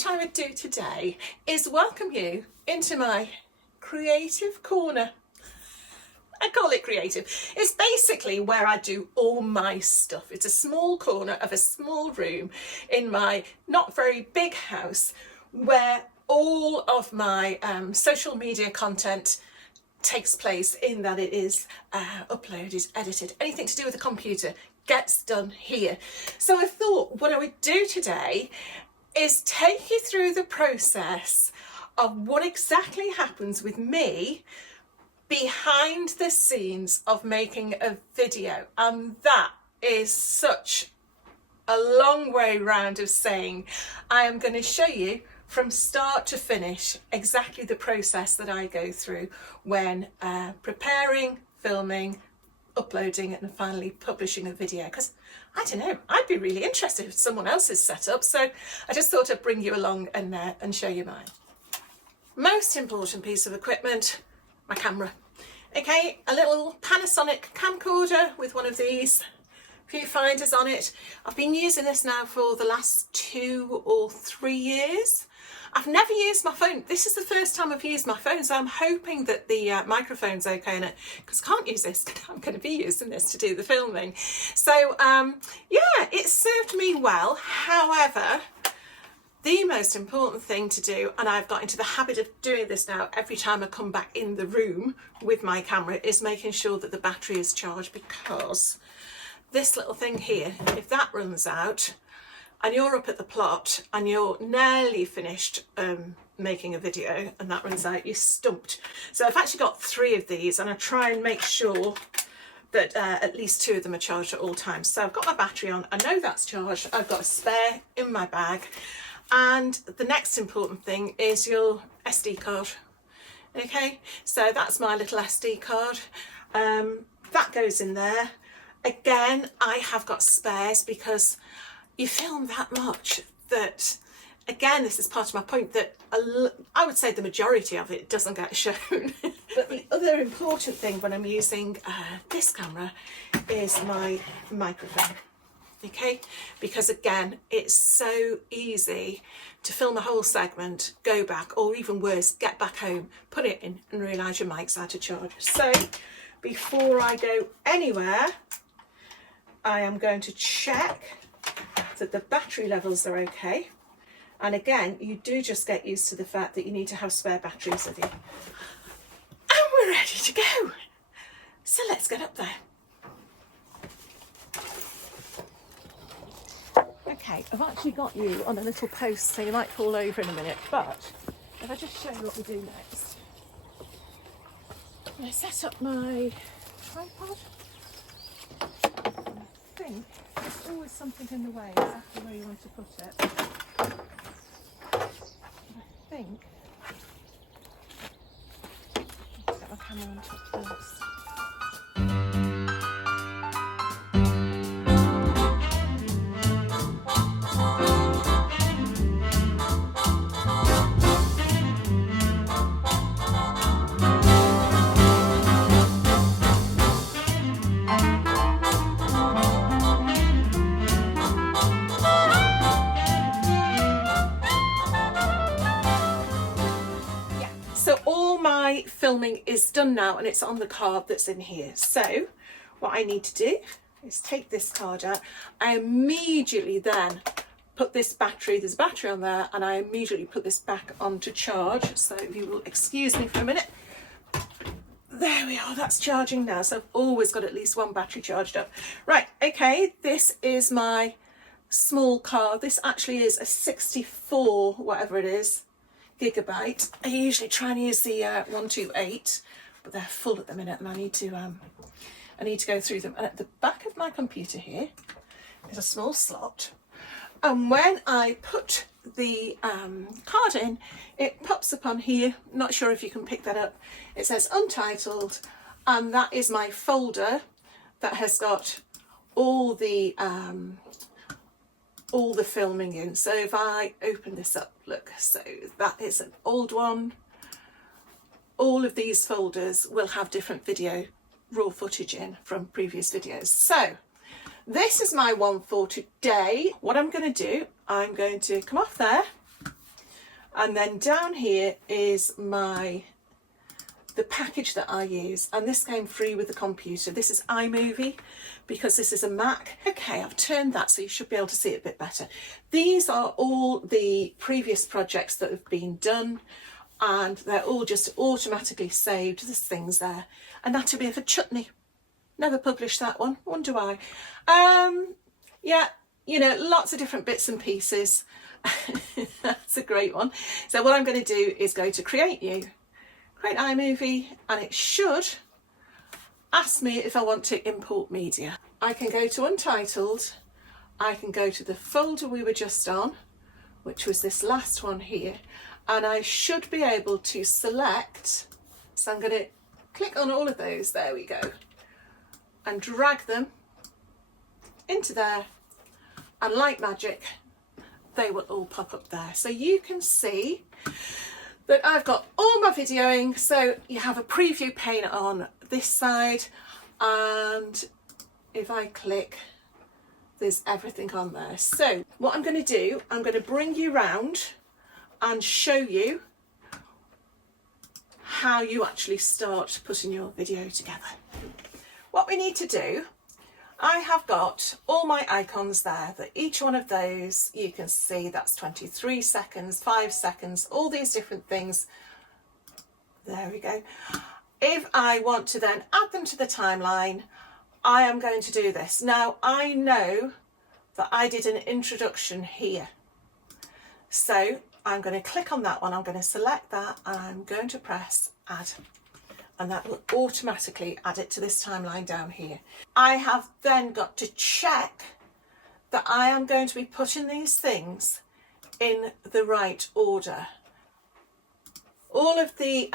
what I would do today is welcome you into my creative corner. I call it creative. It's basically where I do all my stuff. It's a small corner of a small room in my not very big house where all of my social media content takes place, in that it is uploaded, edited, anything to do with the computer gets done here. So I thought what I would do today is take you through the process of what exactly happens with me behind the scenes of making a video. And that is such a long way round of saying I am going to show you from start to finish exactly the process that I go through when preparing, filming, uploading and finally publishing a video, because I don't know, I'd be really interested if someone else's setup, so I just thought I'd bring you along and show you mine. Most important piece of equipment, my camera. Okay, a little Panasonic camcorder with one of these viewfinders on it. I've been using this now for the last 2 or 3 years. I've never used my phone. This is the first time I've used my phone, so I'm hoping that the microphone's okay in it, because I can't use this. I'm going to be using this to do the filming. So yeah, it served me well. However, the most important thing to do, and I've got into the habit of doing this now every time I come back in the room with my camera, is making sure that the battery is charged, because this little thing here, if that runs out and you're up at the plot and you're nearly finished making a video and that runs out, you're stumped. So I've actually got 3 of these, and I try and make sure that at least 2 of them are charged at all times. So I've got my battery on, I know that's charged, I've got a spare in my bag, and the next important thing is your SD card. Okay, so that's my little SD card. That goes in there. Again, I have got spares, because you film that much that, again, this is part of my point, that I would say the majority of it doesn't get shown. But the other important thing when I'm using this camera is my microphone. Okay, because again, it's so easy to film a whole segment, go back, or even worse, get back home, put it in and realise your mic's out of charge. So before I go anywhere, I am going to check that the battery levels are okay. And again, you do just get used to the fact that you need to have spare batteries with you. And we're ready to go. So let's get up there. Okay, I've actually got you on a little post, so you might fall over in a minute, but if I just show you what we do next. I'm going to set up my tripod. I think there's always something in the way, exactly where you want to put it. I think I'll set my camera on top first. Filming is done now, and it's on the card that's in here. So what I need to do is take this card out. I immediately then put this battery, there's a battery on there, and I immediately put this back on to charge. So if you will excuse me for a minute. There we are, that's charging now. So I've always got at least one battery charged up. Right, okay, this is my small card. This actually is a 64, whatever it is, gigabyte. I usually try and use the 128, but they're full at the minute, and I need to go through them. And at the back of my computer here is a small slot, and when I put the card in, it pops up on here. Not sure if you can pick that up. It says Untitled, and that is my folder that has got all the filming in. So if I open this up, look, so that is an old one. All of these folders will have different video raw footage in from previous videos. So this is my one for today. What I'm going to do, I'm going to come off there, And then down here is the package that I use, and this came free with the computer. This is iMovie because this is a Mac. Okay, I've turned that so you should be able to see it a bit better. These are all the previous projects that have been done, and they're all just automatically saved. There's things there. Anatomy of a Chutney. Never published that one. Wonder why. Yeah, you know, lots of different bits and pieces. That's a great one. So what I'm going to do is go to Create New. Create iMovie, and it should ask me if I want to import media. I can go to Untitled, I can go to the folder we were just on, which was this last one here, and I should be able to select, so I'm going to click on all of those, there we go, and drag them into there, and like magic, they will all pop up there. So you can see that I've got all my videoing. So you have a preview pane on this side, and if I click, there's everything on there. So what I'm going to do, I'm going to bring you round and show you how you actually start putting your video together. What we need to do, I have got all my icons there, that each one of those you can see that's 23 seconds, 5 seconds, all these different things. There we go. If I want to then add them to the timeline, I am going to do this. Now I know that I did an introduction here. So I'm going to click on that one, I'm going to select that, and I'm going to press add. And that will automatically add it to this timeline down here. I have then got to check that I am going to be putting these things in the right order. All of the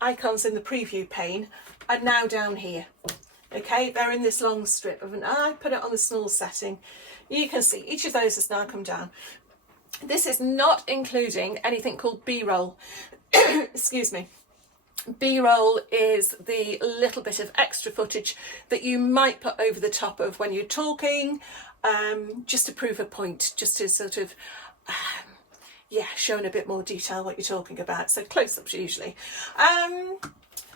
icons in the preview pane are now down here. Okay, they're in this long strip of, and I put it on the small setting. You can see each of those has now come down. This is not including anything called B-roll. Excuse me. B-roll is the little bit of extra footage that you might put over the top of when you're talking, just to prove a point, just to sort of, yeah, show in a bit more detail what you're talking about. So close-ups usually.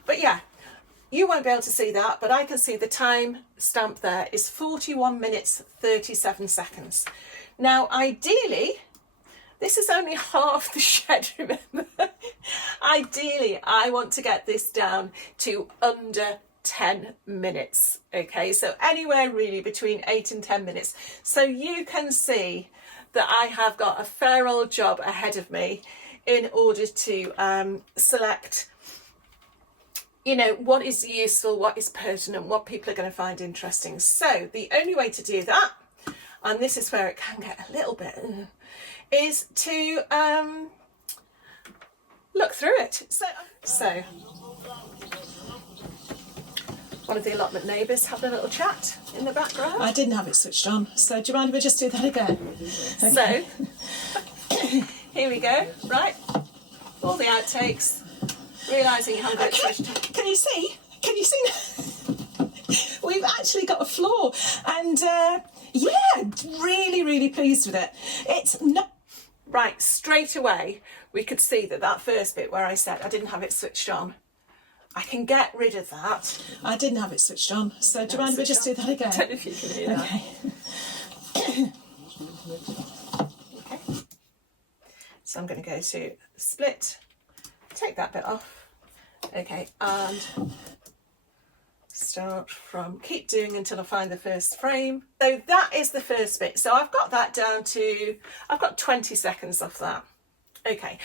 But yeah, you won't be able to see that, but I can see the time stamp there is 41 minutes, 37 seconds. Now, ideally, this is only half the shed, remember? Ideally, I want to get this down to under 10 minutes, okay? So anywhere really between 8 and 10 minutes. So you can see that I have got a fair old job ahead of me in order to select, you know, what is useful, what is pertinent, what people are going to find interesting. So the only way to do that, and this is where it can get a little bit, is to look through it. So one of the allotment neighbours having a little chat in the background. I didn't have it switched on, so do you mind if I just do that again? Okay. So here we go, right, all the outtakes, realising you haven't got it switched on. Can you see? Can you see? We've actually got a floor, and yeah, really pleased with it. It's not right. Straight away we could see that first bit where I said I didn't have it switched on, I can get rid of that. I didn't have it switched on, so do you mind if I just do that again? I don't know if you can hear that. Okay. Okay. So I'm going to go to split, take that bit off, okay, and start from, keep doing until I find the first frame. So that is the first bit. So I've got that down to, I've got 20 seconds off that. Okay,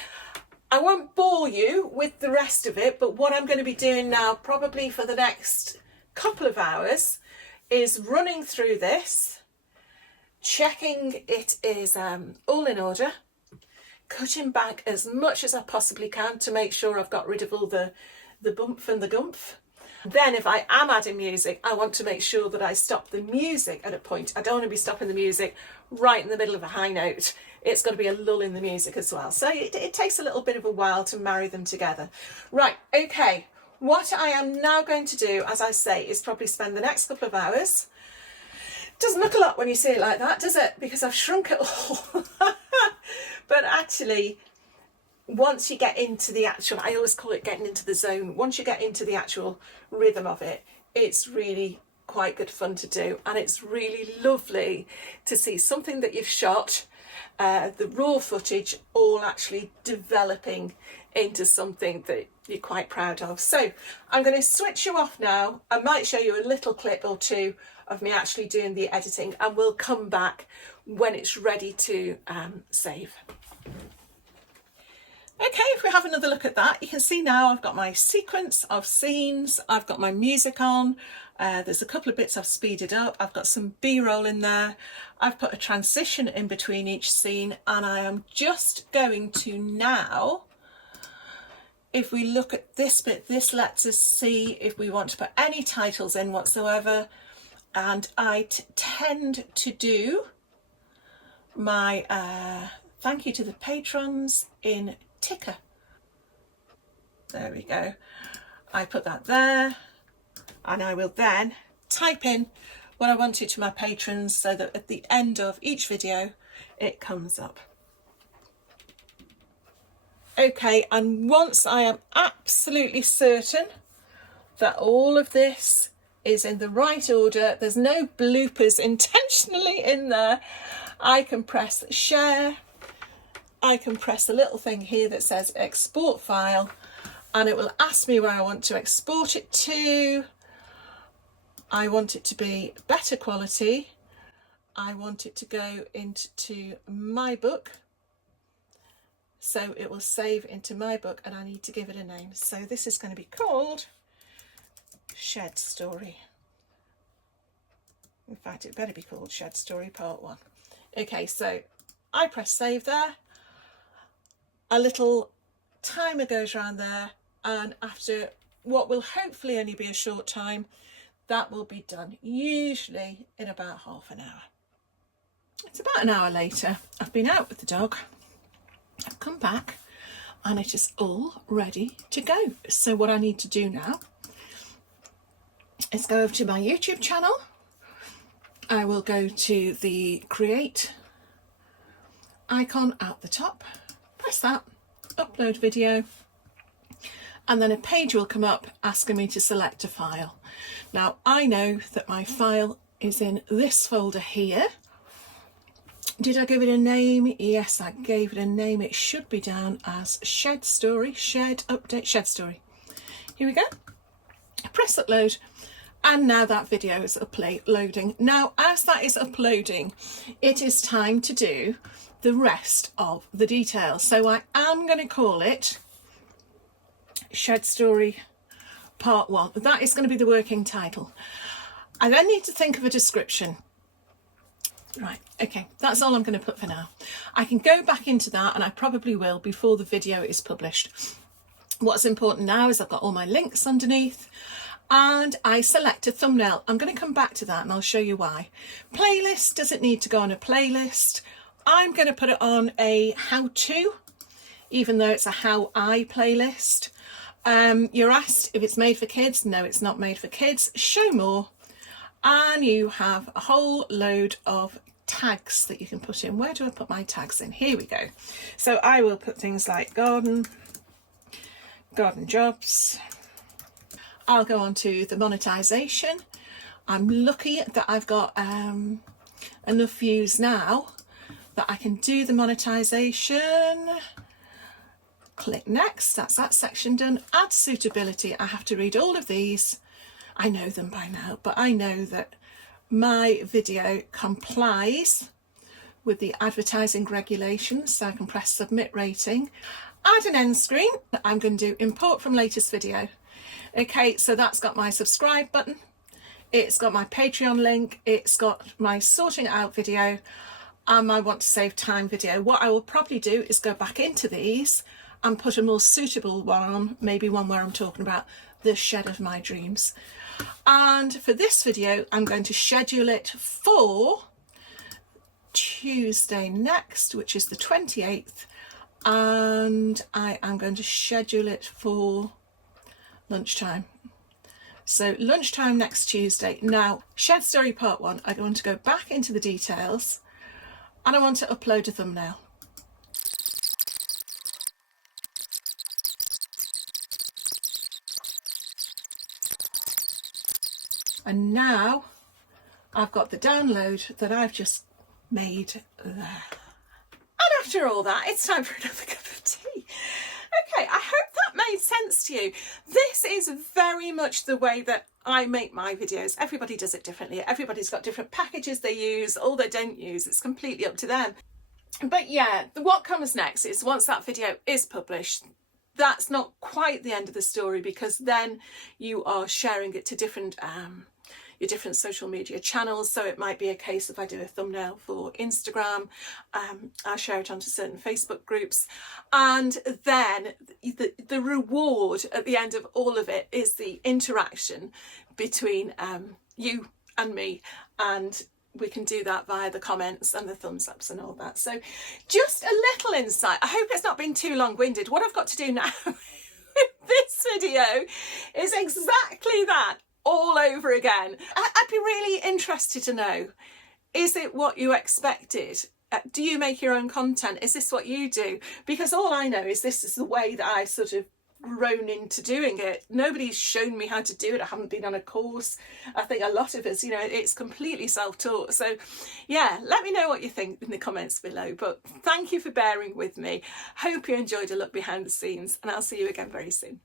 I won't bore you with the rest of it, but what I'm going to be doing now, probably for the next couple of hours, is running through this, checking it is all in order, cutting back as much as I possibly can to make sure I've got rid of all the bump and the gumph. Then if I am adding music, I want to make sure that I stop the music at a point. I don't want to be stopping the music right in the middle of a high note. It's got to be a lull in the music as well. So it takes a little bit of a while to marry them together. Right, okay. What I am now going to do, as I say, is probably spend the next couple of hours. Doesn't look a lot when you see it like that, does it? Because I've shrunk it all. But actually, once you get into the actual, I always call it getting into the zone, once you get into the actual rhythm of it, it's really quite good fun to do, and it's really lovely to see something that you've shot, the raw footage, all actually developing into something that you're quite proud of. So I'm going to switch you off now. I might show you a little clip or two of me actually doing the editing, and we'll come back when it's ready to save. Okay, if we have another look at that, you can see now I've got my sequence of scenes, I've got my music on, there's a couple of bits I've speeded up, I've got some B-roll in there, I've put a transition in between each scene, and I am just going to now, if we look at this bit, this lets us see if we want to put any titles in whatsoever, and I tend to do my thank you to the patrons in ticker. There we go. I put that there, and I will then type in what I want it to my patrons so that at the end of each video it comes up. Okay, and once I am absolutely certain that all of this is in the right order, there's no bloopers intentionally in there, I can press share. I can press the little thing here that says export file, and it will ask me where I want to export it to. I want it to be better quality. I want it to go into my book. So it will save into my book, and I need to give it a name. So this is going to be called Shed Story. In fact, it better be called Shed Story Part 1. Okay, so I press save there. A little timer goes around there, and after what will hopefully only be a short time, that will be done, usually in about half an hour. It's about an hour later. I've been out with the dog, I've come back, and it is all ready to go. So what I need to do now is go over to my YouTube channel. I will go to the create icon at the top, press that, upload video, and then a page will come up asking me to select a file. Now I know that my file is in this folder here. Did I give it a name? Yes, I gave it a name. It should be down as Shed Story, Shared Update, Shed Story. Here we go. Press upload, and now that video is uploading. Now, as that is uploading, it is time to do the rest of the details. So I am going to call it Shed Story Part 1. That is going to be the working title. I then need to think of a description. Right, okay, that's all I'm going to put for now. I can go back into that, and I probably will before the video is published. What's important now is I've got all my links underneath, and I select a thumbnail. I'm going to come back to that, and I'll show you why. Playlist doesn't need to go on a playlist. I'm going to put it on a how-to, even though it's a how I playlist. You're asked if it's made for kids. No, it's not made for kids. Show more. And you have a whole load of tags that you can put in. Where do I put my tags in? Here we go. So I will put things like garden jobs. I'll go on to the monetization. I'm lucky that I've got enough views now that I can do the monetization. Click next. That's that section done. Add suitability. I have to read all of these. I know them by now, but I know that my video complies with the advertising regulations, so I can press submit rating. Add an end screen. I'm going to do import from latest video. Okay, so that's got my subscribe button. It's got my Patreon link. It's got my sorting it out video and my want to save time video. What I will probably do is go back into these and put a more suitable one on, maybe one where I'm talking about the shed of my dreams. And for this video, I'm going to schedule it for Tuesday next, which is the 28th, and I am going to schedule it for lunchtime. So lunchtime next Tuesday. Now, Shed Story Part 1, I want to go back into the details, and I want to upload a thumbnail. And now I've got the download that I've just made there. And after all that, it's time for another cup of tea. Okay, I hope that made sense to you. This is very much the way that I make my videos. Everybody does it differently. Everybody's got different packages they use or they don't use. It's completely up to them. But yeah, what comes next is once that video is published, that's not quite the end of the story, because then you are sharing it to different your different social media channels. So it might be a case, if I do a thumbnail for Instagram, I'll share it onto certain Facebook groups, and then the reward at the end of all of it is the interaction between you and me, and we can do that via the comments and the thumbs ups and all that. So just a little insight. I hope it's not been too long-winded. What I've got to do now with this video is exactly that, all over again. I'd be really interested to know, is it what you expected? Do you make your own content? Is this what you do? Because all I know is this is the way that I sort of grown into doing it. Nobody's shown me how to do it. I haven't been on a course. I think a lot of us, you know, it's completely self-taught. So yeah, let me know what you think in the comments below. But thank you for bearing with me. Hope you enjoyed a look behind the scenes, and I'll see you again very soon.